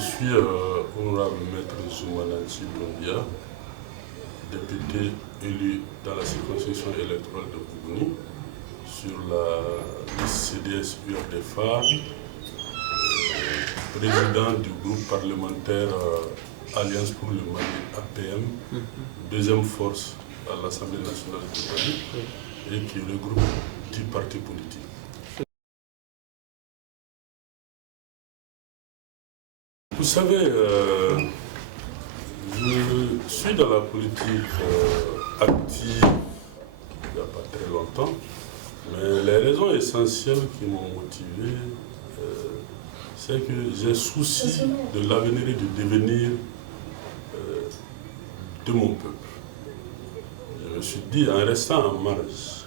suis honorable maître Zoumanati Doumbia, député élu dans la circonscription électorale de Bougouni sur la liste CDS URDFA, président du groupe parlementaire Alliance pour le Mali APM, deuxième force à l'Assemblée nationale du Mali, et qui regroupe 10 partis politiques. Vous savez, je suis dans la politique active il n'y a pas très longtemps, mais les raisons essentielles qui m'ont motivé, c'est que j'ai souci de l'avenir et du devenir de mon peuple. Je me suis dit, en restant en marge,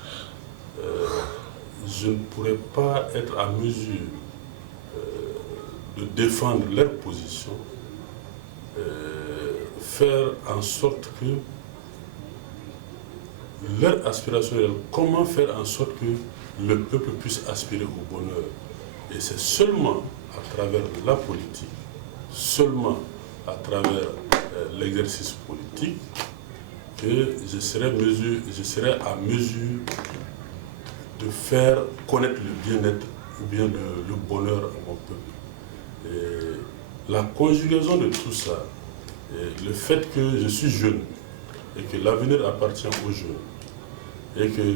je ne pourrais pas être à mesure de défendre leur position, faire en sorte que leur aspiration, comment faire en sorte que le peuple puisse aspirer au bonheur. Et c'est seulement à travers la politique, seulement à travers l'exercice politique, que je serai à mesure de faire connaître le bien-être ou bien le bonheur à mon peuple. Et la conjugaison de tout ça, et le fait que je suis jeune et que l'avenir appartient aux jeunes et que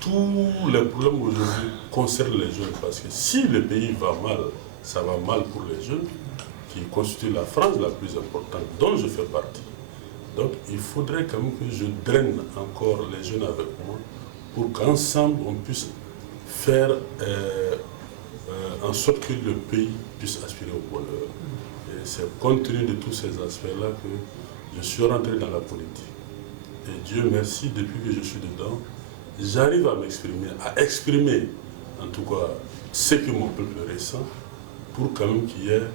tous les problèmes aujourd'hui concernent les jeunes, parce que si le pays va mal, ça va mal pour les jeunes qui constituent la France la plus importante dont je fais partie. Donc il faudrait quand même que je draine encore les jeunes avec moi pour qu'ensemble on puisse faire en sorte que le pays puisse aspirer au bonheur. Et c'est compte tenu de tous ces aspects-là que je suis rentré dans la politique. Et Dieu merci, depuis que je suis dedans, j'arrive à m'exprimer, à exprimer en tout cas ce que mon peuple ressent pour quand même qu'il y ait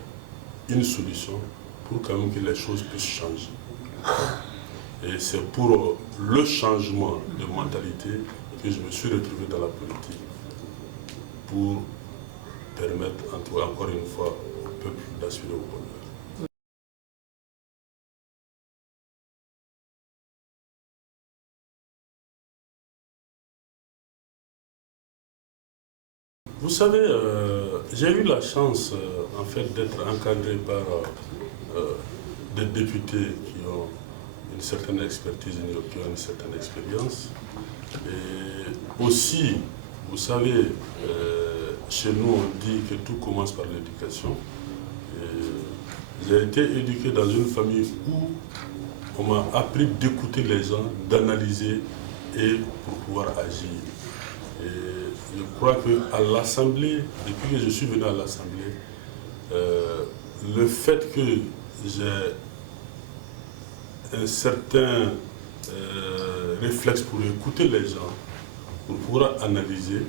une solution, pour quand même que les choses puissent changer. Et c'est pour le changement de mentalité que je me suis retrouvé dans la politique, pour permettre encore une fois au peuple d'aspirer au bonheur. Vous savez, j'ai eu la chance en fait d'être encadré par des députés qui ont une certaine expertise, qui ont une certaine expérience. Et aussi, vous savez, chez nous on dit que tout commence par l'éducation. J'ai été éduqué dans une famille où on m'a appris d'écouter les gens, d'analyser et pour pouvoir agir. Et je crois qu'à l'Assemblée, depuis que je suis venu à l'Assemblée, le fait que j'ai un certain réflexe pour écouter les gens, pour pouvoir analyser,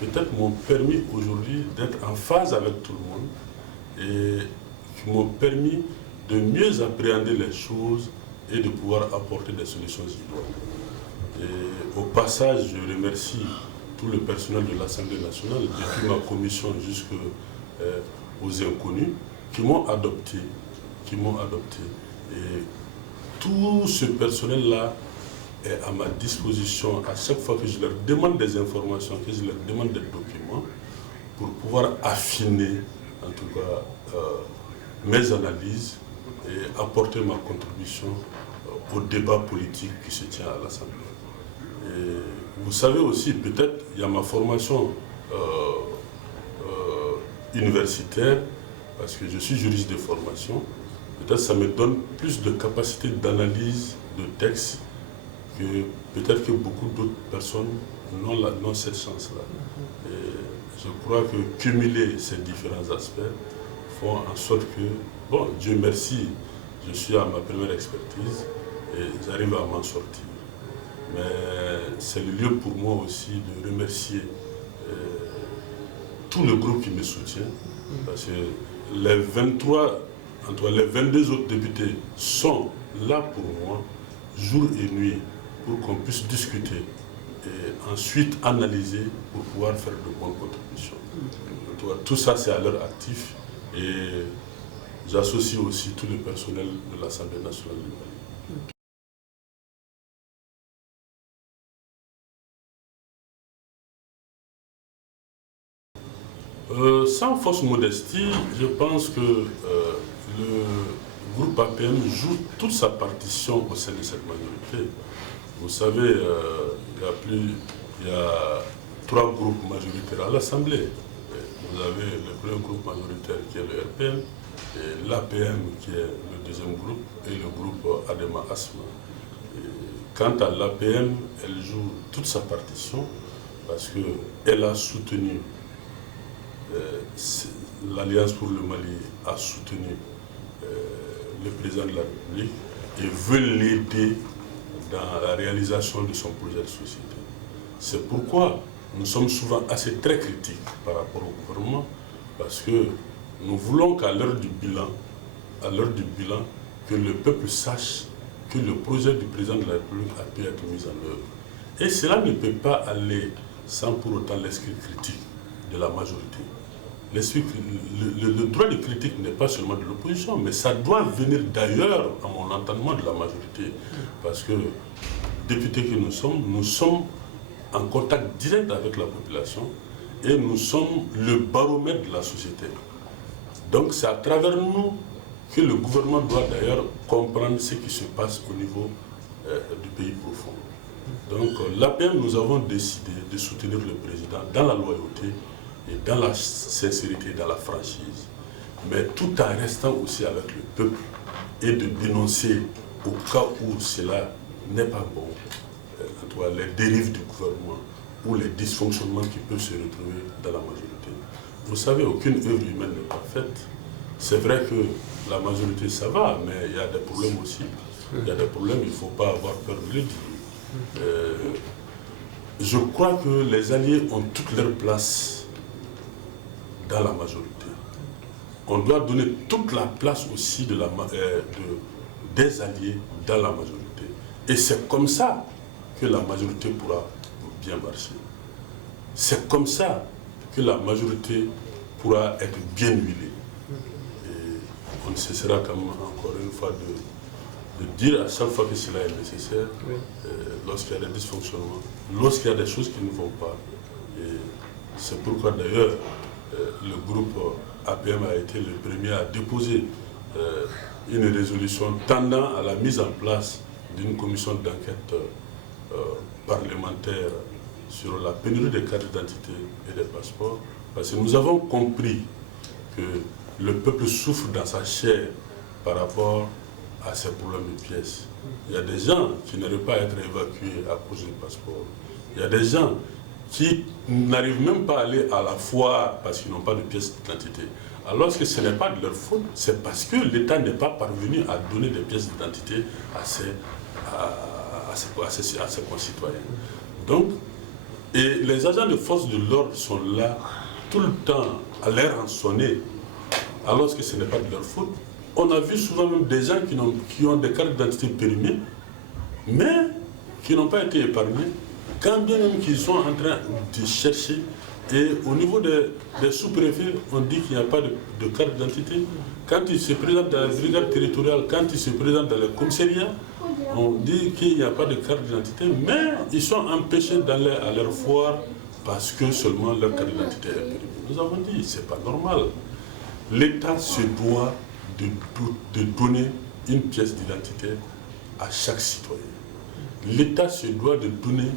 peut-être m'ont permis aujourd'hui d'être en phase avec tout le monde et qui m'ont permis de mieux appréhender les choses et de pouvoir apporter des solutions idoines. Et au passage, je remercie tout le personnel de l'Assemblée nationale, depuis ma commission jusqu'aux inconnus, qui m'ont adopté. Et tout ce personnel-là est à ma disposition à chaque fois que je leur demande des informations, que je leur demande des documents, pour pouvoir affiner, en tout cas, mes analyses et apporter ma contribution au débat politique qui se tient à l'Assemblée. Et vous savez aussi, peut-être, il y a ma formation universitaire, parce que je suis juriste de formation. Peut-être ça me donne plus de capacité d'analyse de textes que peut-être que beaucoup d'autres personnes n'ont cette chance-là. Et je crois que cumuler ces différents aspects font en sorte que, bon, Dieu merci, je suis à ma première expertise et j'arrive à m'en sortir. Mais c'est le lieu pour moi aussi de remercier tout le groupe qui me soutient, parce que les 23, entre les 22 autres députés sont là pour moi, jour et nuit, pour qu'on puisse discuter et ensuite analyser pour pouvoir faire de bonnes contributions. Tout ça, c'est à leur actif et j'associe aussi tout le personnel de l'Assemblée nationale du Mali. Sans fausse modestie, je pense que le groupe APM joue toute sa partition au sein de cette majorité. Vous savez, il y a 3 groupes majoritaires à l'Assemblée. Vous avez le premier groupe majoritaire qui est le RPM, et l'APM qui est le deuxième groupe, et le groupe Adema Asma. Quant à l'APM, elle joue toute sa partition parce qu'elle a soutenu, l'Alliance pour le Mali a soutenu le président de la République et veut l'aider dans la réalisation de son projet de société. C'est pourquoi nous sommes souvent assez très critiques par rapport au gouvernement, parce que nous voulons qu'à l'heure du bilan, que le peuple sache que le projet du président de la République a pu être mis en œuvre. Et cela ne peut pas aller sans pour autant l'esprit critique de la majorité. Le droit de critique n'est pas seulement de l'opposition, mais ça doit venir d'ailleurs, à mon entendement, de la majorité. Parce que, députés que nous sommes en contact direct avec la population et nous sommes le baromètre de la société. Donc c'est à travers nous que le gouvernement doit d'ailleurs comprendre ce qui se passe au niveau du pays profond. Donc l'APM, nous avons décidé de soutenir le président dans la loyauté et dans la sincérité, dans la franchise, mais tout en restant aussi avec le peuple et de dénoncer au cas où cela n'est pas bon, en tout cas les dérives du gouvernement ou les dysfonctionnements qui peuvent se retrouver dans la majorité. Vous savez, aucune œuvre humaine n'est pas faite. C'est vrai que la majorité, ça va, mais il y a des problèmes aussi. Il y a des problèmes, il ne faut pas avoir peur de le dire. Je crois que les alliés ont toute leur place dans la majorité. On doit donner toute la place aussi des alliés dans la majorité. Et c'est comme ça que la majorité pourra bien marcher. C'est comme ça que la majorité pourra être bien huilée. Et on ne cessera quand même encore une fois de dire à chaque fois que cela est nécessaire, lorsqu'il y a des dysfonctionnements, lorsqu'il y a des choses qui ne vont pas. Et c'est pourquoi d'ailleurs le groupe APM a été le premier à déposer une résolution tendant à la mise en place d'une commission d'enquête parlementaire sur la pénurie des cartes d'identité et des passeports, parce que nous avons compris que le peuple souffre dans sa chair par rapport à ces problèmes de pièces. Il y a des gens qui n'arrivent pas à être évacués à cause du passeport. Il y a des gens qui n'arrivent même pas à aller à la foire parce qu'ils n'ont pas de pièces d'identité. Alors que ce n'est pas de leur faute, c'est parce que l'État n'est pas parvenu à donner des pièces d'identité à ses concitoyens. Donc, et les agents de force de l'ordre sont là tout le temps à les rançonner, alors que ce n'est pas de leur faute. On a vu souvent même des gens qui ont des cartes d'identité périmées, mais qui n'ont pas été épargnés, quand bien même qu'ils sont en train de chercher. Et au niveau des sous-préfets, on dit qu'il n'y a pas de carte d'identité. Quand ils se présentent dans la brigade territoriale, quand ils se présentent dans les commissariats, on dit qu'il n'y a pas de carte d'identité, mais ils sont empêchés d'aller à leur foire parce que seulement leur carte d'identité est périmée. Nous avons dit, c'est pas normal. L'État se doit de donner une pièce d'identité à chaque citoyen. L'État se doit de donner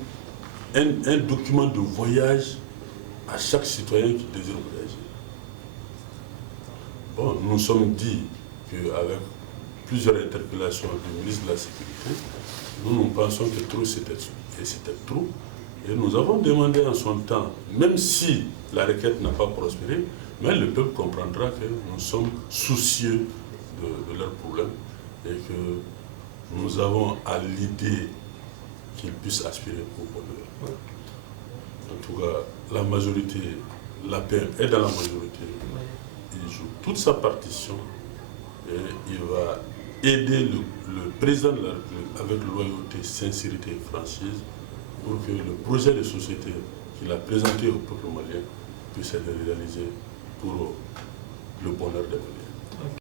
un document de voyage à chaque citoyen qui désire voyager. Bon, nous sommes dit qu'avec plusieurs interpellations du ministre de la Sécurité, nous pensons que trop c'était trop. Et nous avons demandé en son temps, même si la requête n'a pas prospéré, mais le peuple comprendra que nous sommes soucieux de leurs problèmes et que nous avons à l'idée qu'ils puissent aspirer au bonheur. En tout cas, la majorité, l'APM est dans la majorité. Il joue toute sa partition et il va aider le président de la République avec loyauté, sincérité et franchise pour que le projet de société qu'il a présenté au peuple malien puisse être réalisé pour le bonheur des Maliens.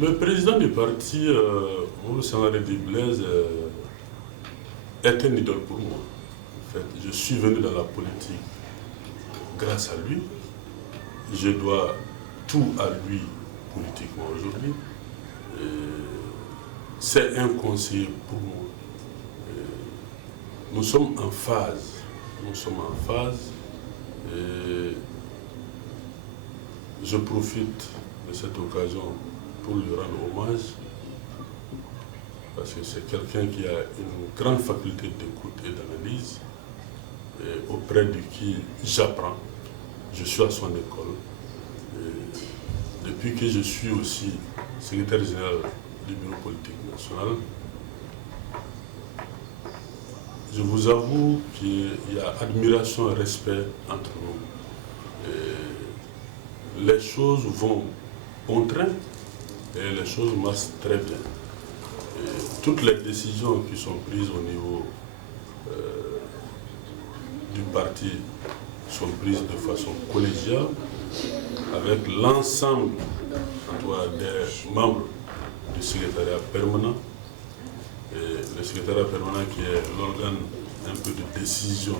Le président du parti, Mamadou Sangaré Blaise, est un idole pour moi. En fait, je suis venu dans la politique grâce à lui. Je dois tout à lui politiquement aujourd'hui. C'est un conseiller pour moi. Nous sommes en phase. Nous sommes en phase. Et je profite de cette occasion pour lui rendre hommage, parce que c'est quelqu'un qui a une grande faculté d'écoute et d'analyse, auprès de qui j'apprends. Je suis à son école. Et depuis que je suis aussi secrétaire général du bureau politique national, je vous avoue qu'il y a admiration et respect entre nous. Et les choses vont bon train et les choses marchent très bien. Et toutes les décisions qui sont prises au niveau du parti sont prises de façon collégiale avec l'ensemble des membres du secrétariat permanent. Et le secrétariat permanent qui est l'organe un peu de décision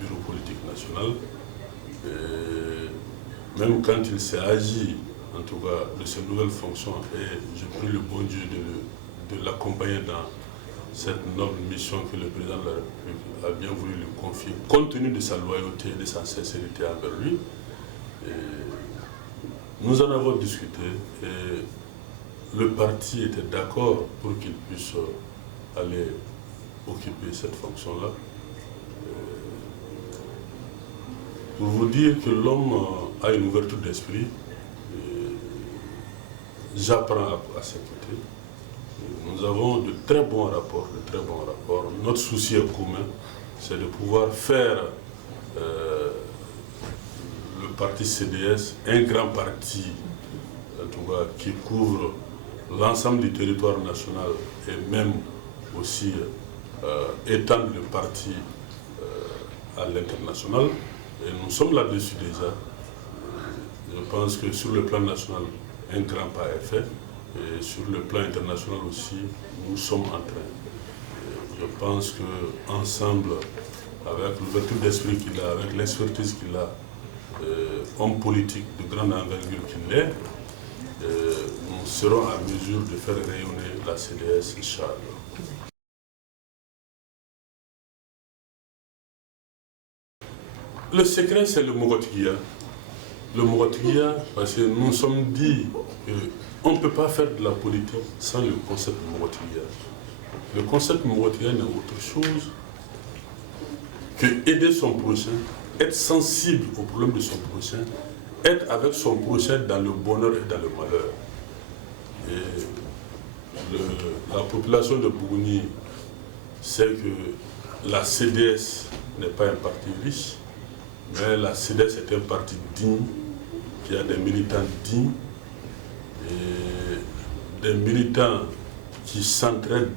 du bureau politique national. Et même quand il s'est agi, en tout cas, de ses nouvelles fonctions, et je prie le bon Dieu de l'accompagner dans cette noble mission que le président de la République a bien voulu lui confier, compte tenu de sa loyauté et de sa sincérité envers lui. Et nous en avons discuté et le parti était d'accord pour qu'il puisse aller occuper cette fonction-là. Pour vous dire que l'homme a une ouverture d'esprit, j'apprends à ses côtés. Nous avons de très bons rapports, Notre souci est commun, c'est de pouvoir faire le parti CDS un grand parti, en tout cas, qui couvre l'ensemble du territoire national et même aussi étendre le parti à l'international. Et nous sommes là-dessus déjà. Je pense que sur le plan national, un grand pas est fait. Et sur le plan international aussi, nous sommes en train. Je pense qu'ensemble, avec l'ouverture d'esprit qu'il a, avec l'expertise qu'il a, homme politique de grande envergure qu'il est, nous serons à mesure de faire rayonner la CDS, Inch'Allah. Le secret, c'est le Mogotigia. Le Mogotigia, parce que nous sommes dit qu'on ne peut pas faire de la politique sans le concept Mogotigia. Le concept Mogotigia n'est autre chose que aider son prochain, être sensible aux problèmes de son prochain, être avec son prochain dans le bonheur et dans le malheur. Et la population de Bougouni sait que la CDS n'est pas un parti riche, mais la CDS est un parti digne, qui a des militants dignes, et des militants qui s'entraident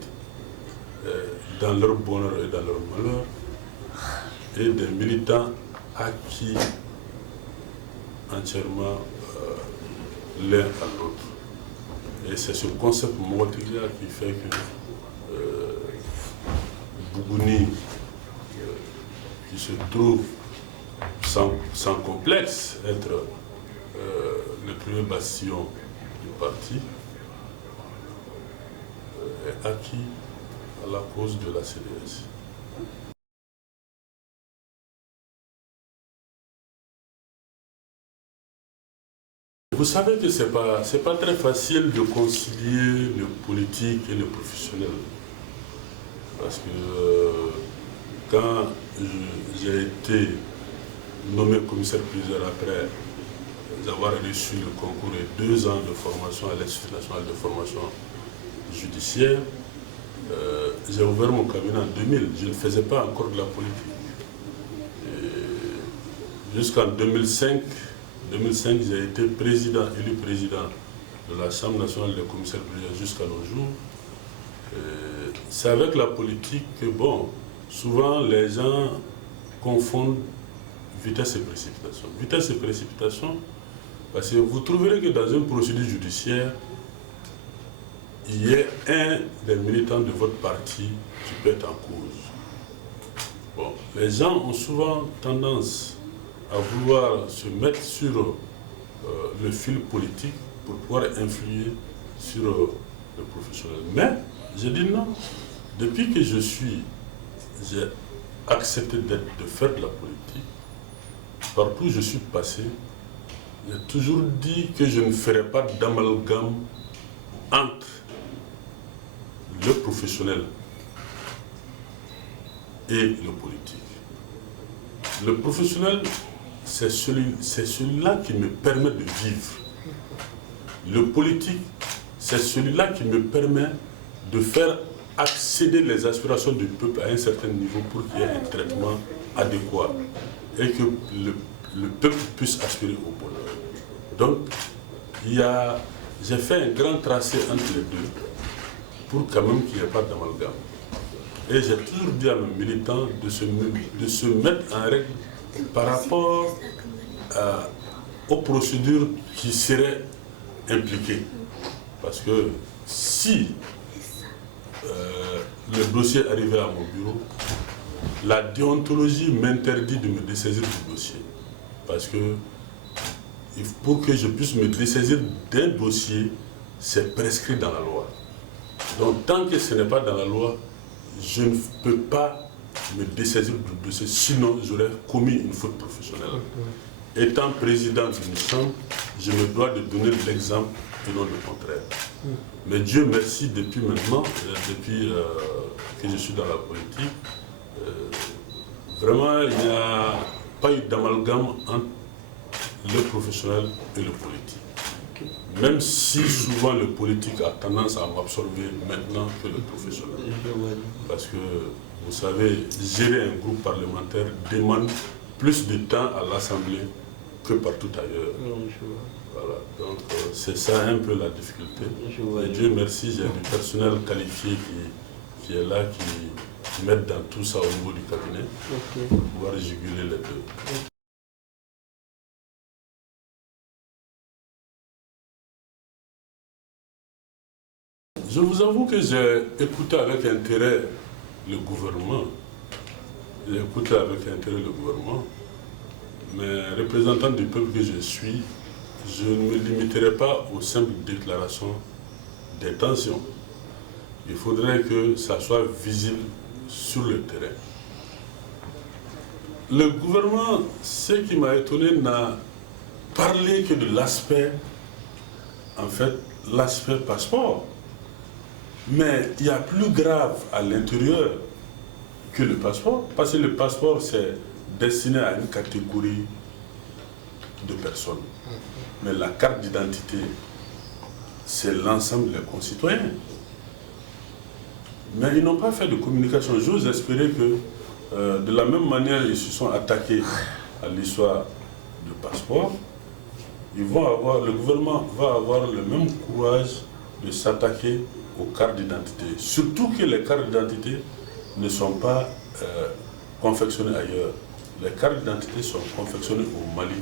dans leur bonheur et dans leur malheur, et des militants acquis entièrement l'un à l'autre. Et c'est ce concept Mogotigia qui fait que Bougouni, qui se trouve sans complexe être le premier bastion du parti, est acquis à la cause de la CDS. Vous savez que ce n'est pas très facile de concilier le politique et le professionnel. Parce que quand j'ai été nommé commissaire-priseur après avoir reçu le concours et 2 ans de formation à l'Institut national de formation judiciaire, j'ai ouvert mon cabinet en 2000. Je ne faisais pas encore de la politique. Jusqu'en 2005, j'ai été élu président de la Chambre nationale des commissaires-priseurs jusqu'à nos jours. C'est avec la politique que, bon, souvent les gens confondent vitesse et précipitation. Vitesse et précipitation, parce que vous trouverez que dans une procédure judiciaire, il y ait un des militants de votre parti qui peut être en cause. Bon, les gens ont souvent tendance à vouloir se mettre sur le fil politique pour pouvoir influer sur le professionnel. Mais j'ai dit non. Depuis que j'ai accepté de faire de la politique, partout où je suis passé, j'ai toujours dit que je ne ferai pas d'amalgame entre le professionnel et le politique. Le professionnel, c'est celui-là qui me permet de vivre. Le politique, c'est celui-là qui me permet de faire accéder les aspirations du peuple à un certain niveau pour qu'il y ait un traitement adéquat et que le peuple puisse aspirer au bonheur. Donc, j'ai fait un grand tracé entre les deux pour quand même qu'il n'y ait pas d'amalgame. Et j'ai toujours dit à mes militants de se mettre en règle par rapport aux procédures qui seraient impliquées. Parce que si le dossier arrivait à mon bureau, la déontologie m'interdit de me dessaisir du dossier. Parce que pour que je puisse me dessaisir d'un dossier, c'est prescrit dans la loi. Donc tant que ce n'est pas dans la loi, je ne peux pas me dessaisir du dossier, sinon j'aurais commis une faute professionnelle. Étant président d'une chambre, je me dois de donner l'exemple et non le contraire. Mais Dieu merci, depuis maintenant, depuis que je suis dans la politique, vraiment il n'y a pas eu d'amalgame entre le professionnel et le politique. Même si souvent le politique a tendance à m'absorber maintenant que le professionnel. Parce que, vous savez, gérer un groupe parlementaire demande plus de temps à l'Assemblée que partout ailleurs. Voilà. Donc c'est ça un peu la difficulté. Et Dieu merci, j'ai du personnel qualifié qui est là, qui m'aide dans tout ça au niveau du cabinet pour pouvoir juguler les deux. Je vous avoue que j'ai écouté avec intérêt le gouvernement. J'ai écouté avec intérêt le gouvernement. Mais représentant du peuple que je suis, je ne me limiterai pas aux simples déclarations d'intention. Il faudrait que ça soit visible sur le terrain. Le gouvernement, ce qui m'a étonné, n'a parlé que de l'aspect, en fait, l'aspect passeport. Mais il y a plus grave à l'intérieur que le passeport, parce que le passeport, c'est destiné à une catégorie de personnes. Mais la carte d'identité, c'est l'ensemble des concitoyens. Mais ils n'ont pas fait de communication. J'ose espérer que, de la même manière, ils se sont attaqués à l'histoire du passeport. Le gouvernement va avoir le même courage de s'attaquer aux cartes d'identité. Surtout que les cartes d'identité ne sont pas confectionnées ailleurs. Les cartes d'identité sont confectionnées au Mali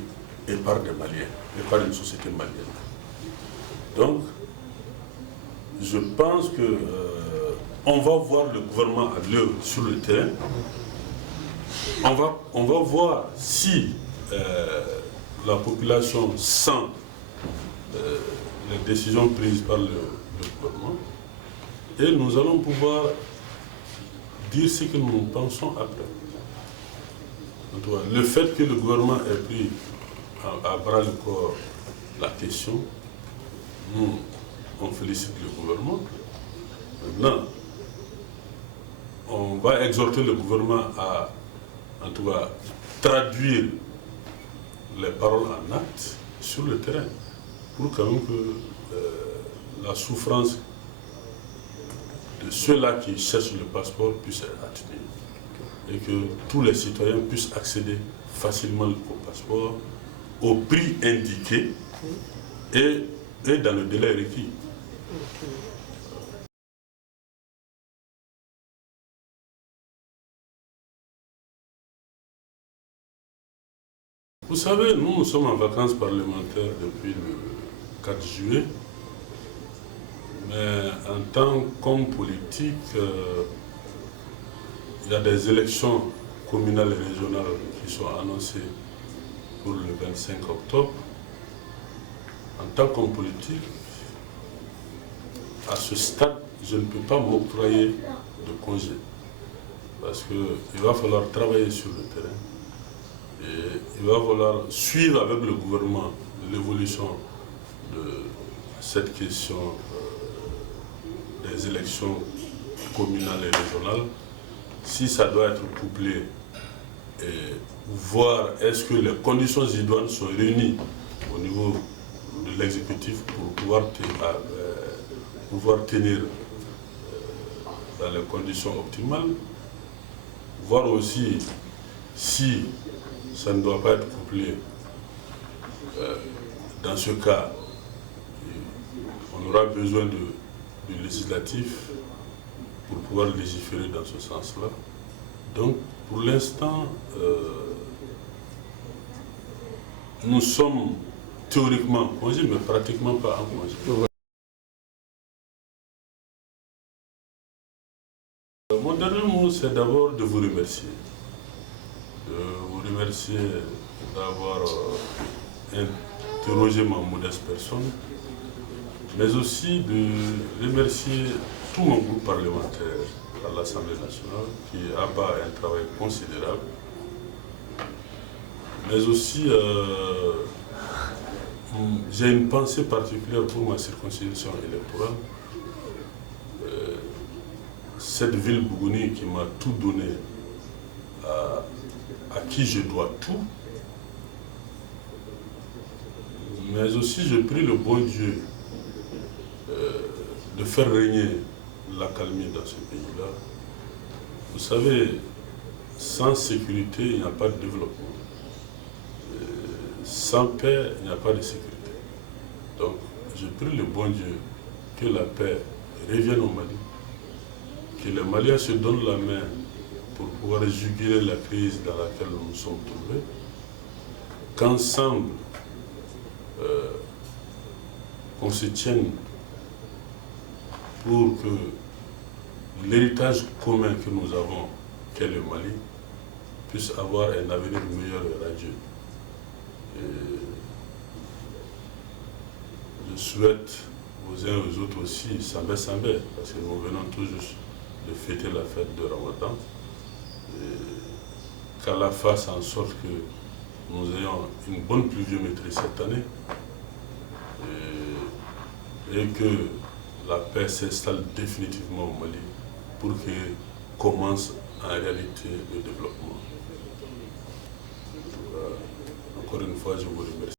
et par des Maliens, et par une société malienne. Donc, je pense que on va voir le gouvernement à l'œuvre sur le terrain. On va voir si la population sent les décisions prises par le gouvernement. Et nous allons pouvoir dire ce que nous pensons après. En tout cas, le fait que le gouvernement ait pris à bras le corps la question, nous, on félicite le gouvernement. Maintenant, on va exhorter le gouvernement à, en tout cas, traduire les paroles en actes sur le terrain, pour quand même que la souffrance de ceux-là qui cherchent le passeport puisse être atténuée et que tous les citoyens puissent accéder facilement au passeport, au prix indiqué et dans le délai requis. Vous savez, nous sommes en vacances parlementaires depuis le 4 juillet, mais en En tant qu'homme politique, il y a des élections communales et régionales qui sont annoncées pour le 25 octobre. En tant qu'homme politique, à ce stade, je ne peux pas m'octroyer de congé. Parce qu'il va falloir travailler sur le terrain et il va falloir suivre avec le gouvernement l'évolution de cette question des élections communales et régionales. Si ça doit être couplé et voir est-ce que les conditions idoines sont réunies au niveau de l'exécutif pour pouvoir tenir dans les conditions optimales. Voir aussi si ça ne doit pas être couplé. Dans ce cas, on aura besoin du législatif pour pouvoir légiférer dans ce sens-là. Donc, pour l'instant, nous sommes théoriquement en congé, mais pratiquement pas en congé. Mon dernier mot, c'est d'abord de vous remercier. De vous remercier d'avoir interrogé ma modeste personne, mais aussi de remercier tout mon groupe parlementaire à l'Assemblée nationale qui abat un travail considérable, mais aussi j'ai une pensée particulière pour ma circonscription électorale. Cette ville Bougouni qui m'a tout donné, à qui je dois tout, mais aussi je prie le bon Dieu de faire régner l'accalmie dans ce pays-là. Vous savez, sans sécurité, il n'y a pas de développement. Sans paix, il n'y a pas de sécurité. Donc, je prie le bon Dieu que la paix revienne au Mali, que les Maliens se donnent la main pour pouvoir juguler la crise dans laquelle nous nous sommes trouvés, qu'ensemble, qu'on se tienne pour que l'héritage commun que nous avons, qu'est le Mali, puisse avoir un avenir meilleur et radieux. Je souhaite aux uns et aux autres aussi Sambé Sambé, parce que nous venons tout juste de fêter la fête de Ramadan. Qu'Allah fasse en sorte que nous ayons une bonne pluviométrie cette année et que la paix s'installe définitivement au Mali pour que commence en réalité le développement. Encore une fois, je vous remercie.